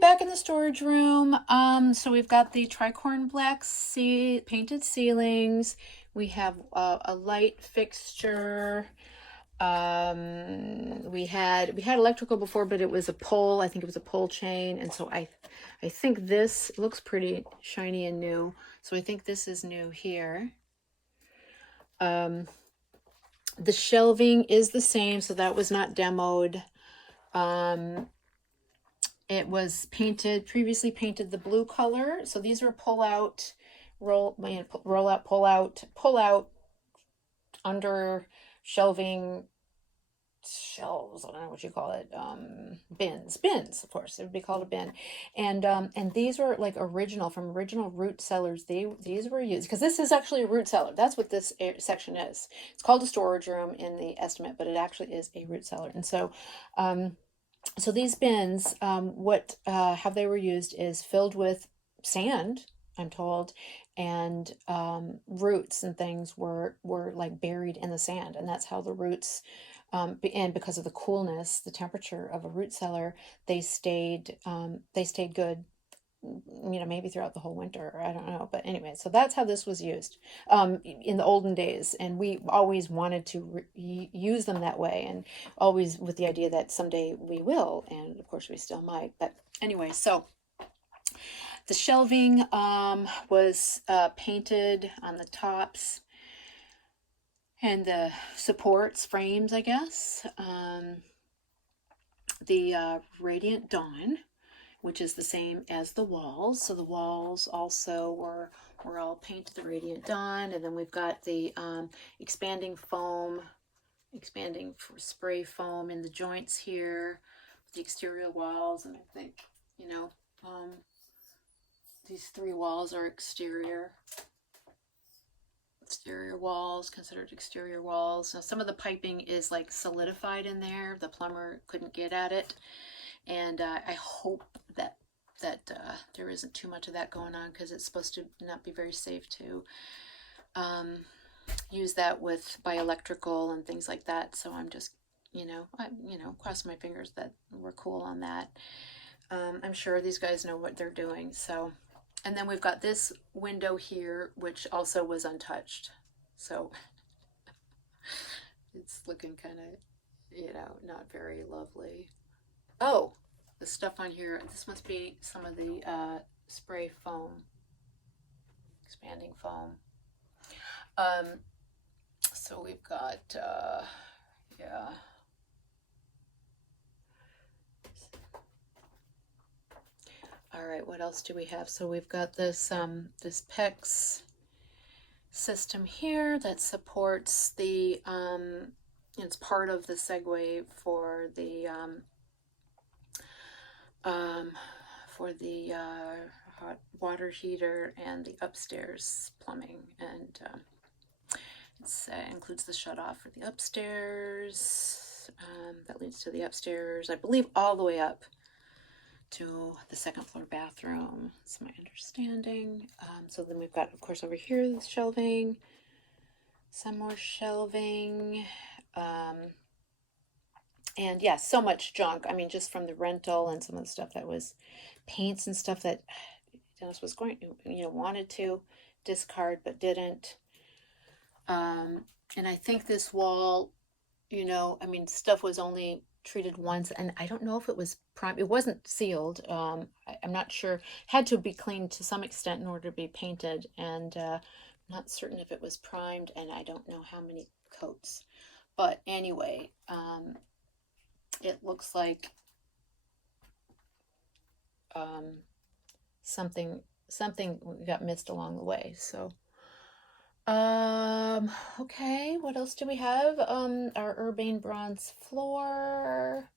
Back in the storage room, so we've got the tricorn black painted ceilings. We have a light fixture. We had electrical before, but it was a pole. I think it was a pole chain, and so I think this looks pretty shiny and new. So I think this is new here. The shelving is the same, so that was not demoed. It was previously painted the blue color. So these were pull out, roll out, pull out under shelving shelves. I don't know what you call it. Bins, of course. It would be called a bin. And these were like from original root cellars. These were used because this is actually a root cellar. That's what this section is. It's called a storage room in the estimate, but it actually is a root cellar. And so these bins, how they were used is filled with sand, I'm told, and roots and things were like buried in the sand, and that's how the roots, and because of the coolness, the temperature of a root cellar, they stayed good, maybe throughout the whole winter. I don't know. But anyway, so that's how this was used in the olden days. And we always wanted to use them that way, and always with the idea that someday we will. And of course, we still might. But anyway, so the shelving was painted on the tops and the supports, frames, I guess. The Radiant Dawn, which is the same as the walls. So the walls also were all painted the Radiant Dawn. And then we've got the expanding spray foam in the joints here, the exterior walls. And I think, these three walls are exterior walls, considered exterior walls. Now some of the piping is like solidified in there. The plumber couldn't get at it. And I hope that there isn't too much of that going on, because it's supposed to not be very safe to use that by electrical and things like that. So I'm just, crossing my fingers that we're cool on that. I'm sure these guys know what they're doing. So, and then we've got this window here, which also was untouched. So it's looking kind of, not very lovely. Oh, the stuff on here, this must be some of the spray foam, expanding foam. So we've got, yeah. All right, what else do we have? So we've got this PEX system here that supports the, it's part of the segue for the hot water heater and the upstairs plumbing, and it includes the shutoff for the upstairs. That leads to the upstairs, I believe, all the way up to the second floor bathroom. That's my understanding. So then we've got, of course, over here the shelving, some more shelving. And yeah, so much junk. I mean, just from the rental and some of the stuff that was paints and stuff that Dennis was wanted to discard but didn't. And I think this wall, stuff was only treated once, and I don't know if it was primed. It wasn't sealed. I'm not sure. Had to be cleaned to some extent in order to be painted, and not certain if it was primed, and I don't know how many coats. But anyway, it looks like something got missed along the way. So okay, what else do we have? Our urbane bronze floor.